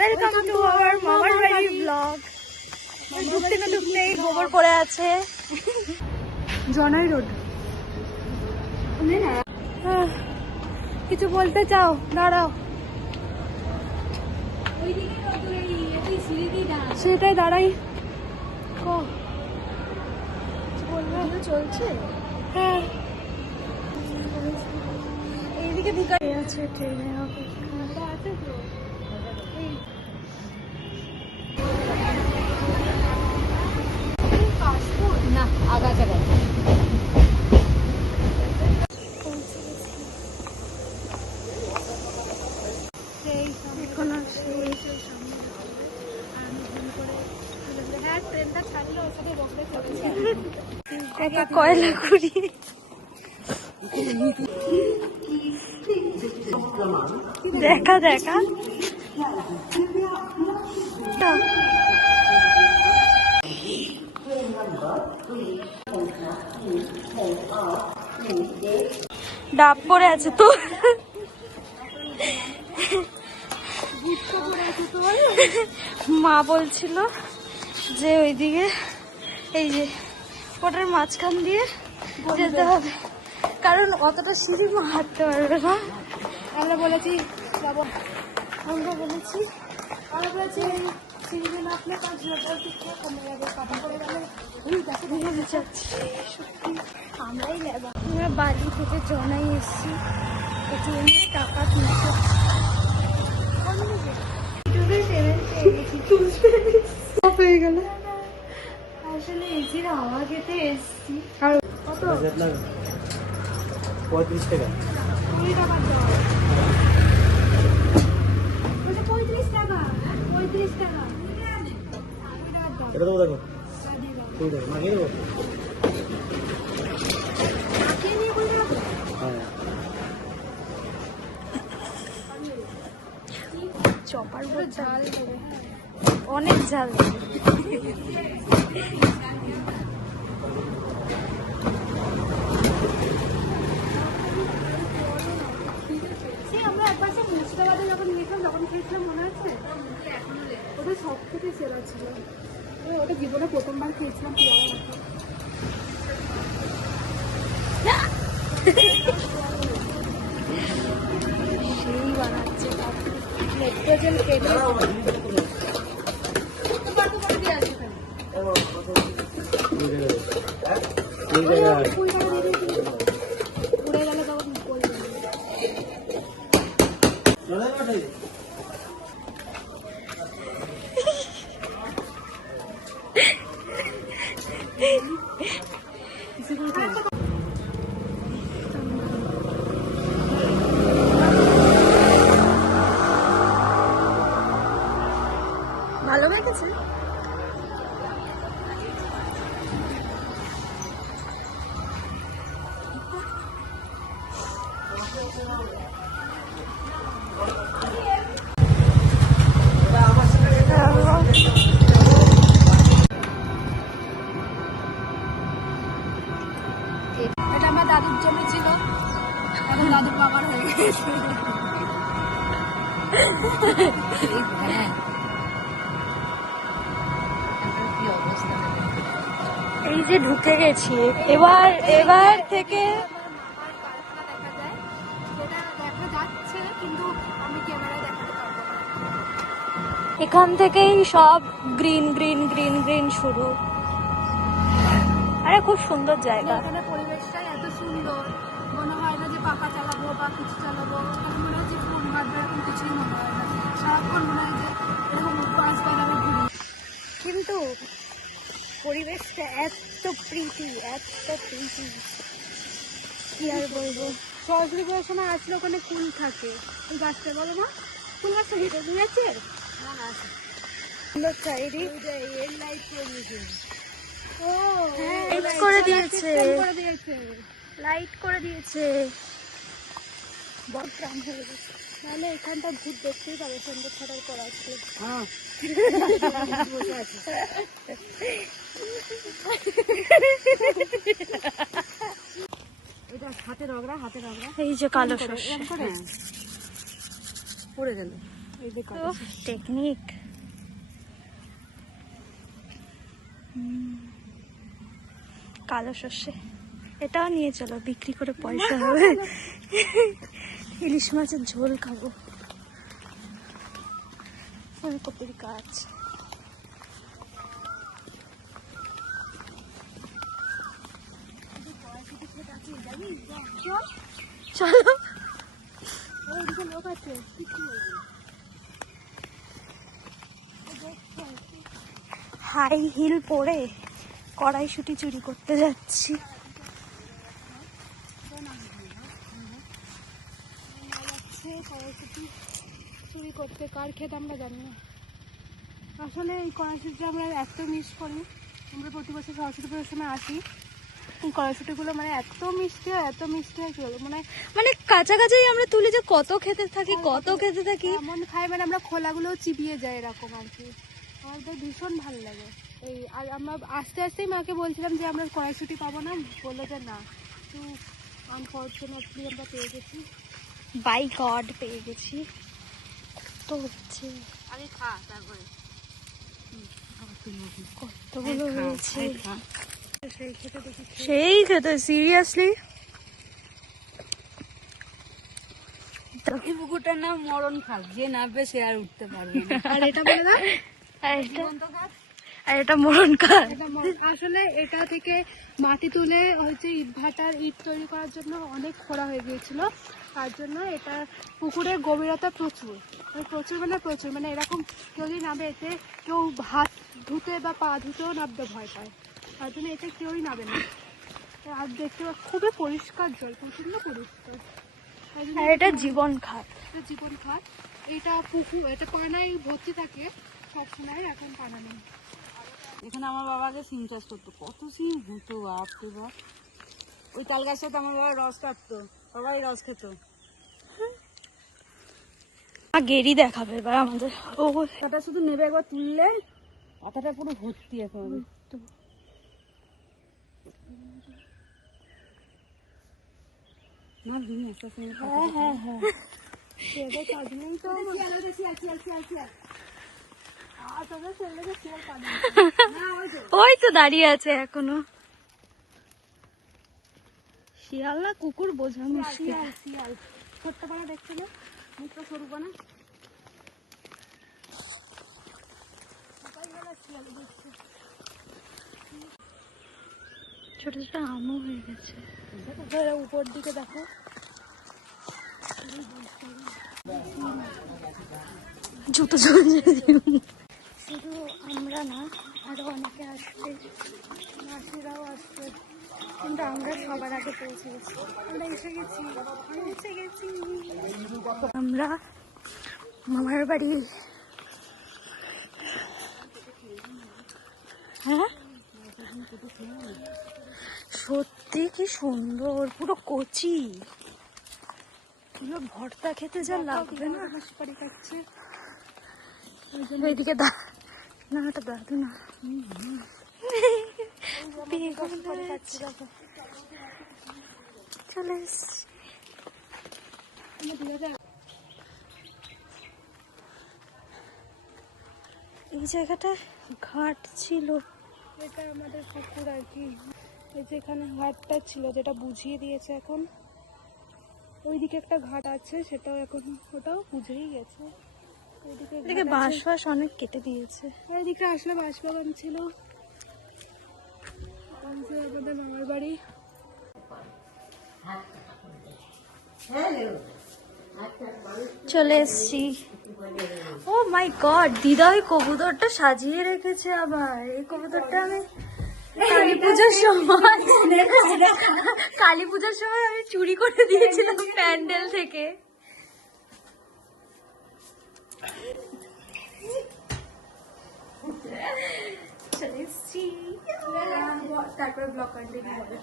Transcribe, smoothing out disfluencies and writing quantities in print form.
Welcome to our মামার বাড়ি blog. ঢুকতে না ঢুকতেই গোবর পড়ে আছে। জনাই রোড। কিছু বলতে চাও? দাঁড়াও, সেটাই দাঁড়াই। চলছে। হ্যাঁ, এইদিকে ভিকারি আছে ট্রেনে। আছে তো না আগা জায়গায়। কয়লা করি দেখা দেখা। ডাব পড়ে আছে তো, মা বলছিল যে ওইদিকে এই যে ওটার মাঝখান দিয়ে যেতে হবে, কারণ অতটা সিঁড়ি মা হাঁটতে পারবে না। আমরা বলেছি যাবো, আমরা বলেছি সিঁড়ি না আপনি কমে যাবে, কাটা করে গেলে আমরাই নেবা। আমরা বাড়ি থেকে জনাই এসছি, এটিএমের টাকা তুলতে হয়ে গেল। আসলে এসির হাওয়া খেতে এসছি। কত? 35 টাকা। 20 টাকা দাও। 35 টাকা। 35 টাকা। এটা তো দেখো। ঠিক আছে, মাগিয়ে দেবো। মাগিয়ে নিয়ে বলে রাখো। হ্যাঁ। চপার পুরো ঝাল দেবে, অনেক ঝাল দেবে। আমরা একবার সে মুর্শিদাবাদে যখন গিয়েছিলাম, যখন খেয়েছিলাম মনে আছে? ওটা সব থেকে সেরা ছিল। ওটা জীবনে প্রথমবার খেয়েছিলাম। সেই বানাচ্ছে মেট্রোজেল কেটে উড়ে গেলে তখন ভালো লেগেছে। এটা আমার দাদুর জমি ছিল, এখন দাদুর বাবার হয়ে গেছে। এই যে ঢুকে গেছি, এবার থেকে এখান থেকেই সব গ্রিন গ্রিন গ্রিন গ্রিন শুরু। আরে খুব সুন্দর জায়গা। এখানে পরিবেশটাই এত সুন্দর, মনে হয় না যে পাখা চালাবো বা কিছু চালাবো, মনে হচ্ছে ফোন ঘাটবে, এরকম কিছুই মনে হয় না। সারাক্ষণ মনে হয় যে এরকম বাস বানাবে ঘুরি। কিন্তু পরিবেশটা এত প্রীতি, কি আর বলবো। সরস্বতী পুজোর সময় আসলে ওখানে ফুল থাকে, ওই গাছটা বলো না, ফুল গাছটা ভিতরে বুঝেছে না না সুন্দর চারিদিক। লাইট করে দিয়েছে, লাইট করে দিয়েছে, বড় প্রাণ হয়ে গেছে। তাহলে এখানটা ভূত দেখতেই পাবে, সুন্দর ছটার করা আছে। এই যে কালো সর্ষে পড়ে গেল, এই যে টেকনিক। কালো সর্ষে এটাও নিয়ে চলো, বিক্রি করে পয়সা হবে। ইলিশ মাছের ঝোল খাবো। ফুলকপির গাছ, চলো। লোক আছে হাই হিল পরে কড়াইশুঁটি চুরি করতে যাচ্ছি। চুরি করতে কার খেতে আমরা জানি না। আসলে এই কড়াইশুঁটি আমরা এত মিস করি। আমরা প্রতি বছর সরস্বতী পুজোর সময় আসি, এই কড়াইশুঁটিগুলো মানে এত মিষ্টি হয়, এত মিষ্টি হয় কি বলবো, মানে কাছাকাছি আমরা তুলি যে কত খেতে থাকি, কত খেতে থাকি। এমন খাই মানে আমরা খোলাগুলোও চিবিয়ে যাই এরকম আর কি। আমাদের ভীষণ ভালো লাগে। এই আর আমরা আস্তে আস্তেই মাকে বলছিলাম যে আমরা কড়াইশুঁটি পাবো না, বললো যে না, তো আনফর্চুনেটলি আমরা পেয়ে গেছি। বাই গড পেয়ে গেছি। তো হচ্ছে আরে খা, তারপরে কতগুলো হয়েছে সেই খেতে দেখি। সেই খেতে সিরিয়াসলি। এই পুকুরটার নাম মরণ খাল, যে নামবে সে আর উঠতে পারবে না। আর এটা বলে না, আর এটা মরণ কাল। আসলে এটা থেকে মাটি তুলে হচ্ছে ইট ভাটার ইট তৈরি করার জন্য অনেক খোঁড়া হয়ে গিয়েছিল। তার জন্য এটা পুকুরের গভীরতা প্রচুর, মানে প্রচুর মানে এরকম কেউ যদি নামে, এতে কেউ হাত ধুতে বা পা ধুতেও নামতে ভয় পায়। তার জন্য এতে কেউই নামে না। আর দেখতে খুবই পরিষ্কার জল, প্রচন্ড পরিষ্কার। আর এটা জীবন খাত। জীবন খাত। এটা পুকুর, এটা পানায় ভর্তি থাকে সবসময়, এখন পানা নেই। এখানে আমার বাবাকে সিম চাষ করতো, কত সিম হতো বাপরে বাপ। ওই তাল গাছটাতে আমার বাবা রস কাটতো, সবাই রস খেত। গেরি দেখাবে এবার আমাদের। ও পাতা শুধু নেবে, একবার তুললে পাতাটা পুরো ভর্তি এখন। ওই তো দাঁড়িয়ে আছে এখনো। শিয়াল না কুকুর বোঝা মুশকিল। শিয়াল ছোট্ট পানা দেখছো না, মুখটা সরু পানা। ছোট ছোট আমও হয়ে গেছে। উপর দিকে দেখো, জুতো চলে। শুধু আমরা না, আরো অনেকে আসবে, মাসিরাও আসছে। কিন্তু আমরা সবার আগে পৌঁছে গেছি। আমরা এসে গেছি, আমরা মামার বাড়ি। হ্যাঁ সত্যি কি সুন্দর, পুরো কচি। পুরো ভর্তা খেতে যা লাগবে না। সুপারি খাচ্ছে। ওইদিকে না, ওটা দাদু না, চলে এসছি। এই জায়গাটা ঘাট ছিল, এটা আমাদের পুকুর আর কি। এই যে এখানে ঘাটটা ছিল, যেটা বুঝিয়ে দিয়েছে এখন। ওইদিকে একটা ঘাট আছে, সেটাও এখন, ওটাও বুঝেই গেছে। এদিকে বাঁশ ফাঁস অনেক কেটে দিয়েছে। এইদিকে আসলে বাঁশ বাগান ছিল। আমাদের মামার বাড়ি। চলে এসছি। ও মাই গড, দিদা ওই কবুতরটা সাজিয়ে রেখেছে আবার। এই কবুতরটা আমি কালী পুজোর সময় আমি চুরি করে দিয়েছিলাম প্যান্ডেল থেকে। চলে এসছি, তারপরে ব্লগ কন্টিনিউ হবে।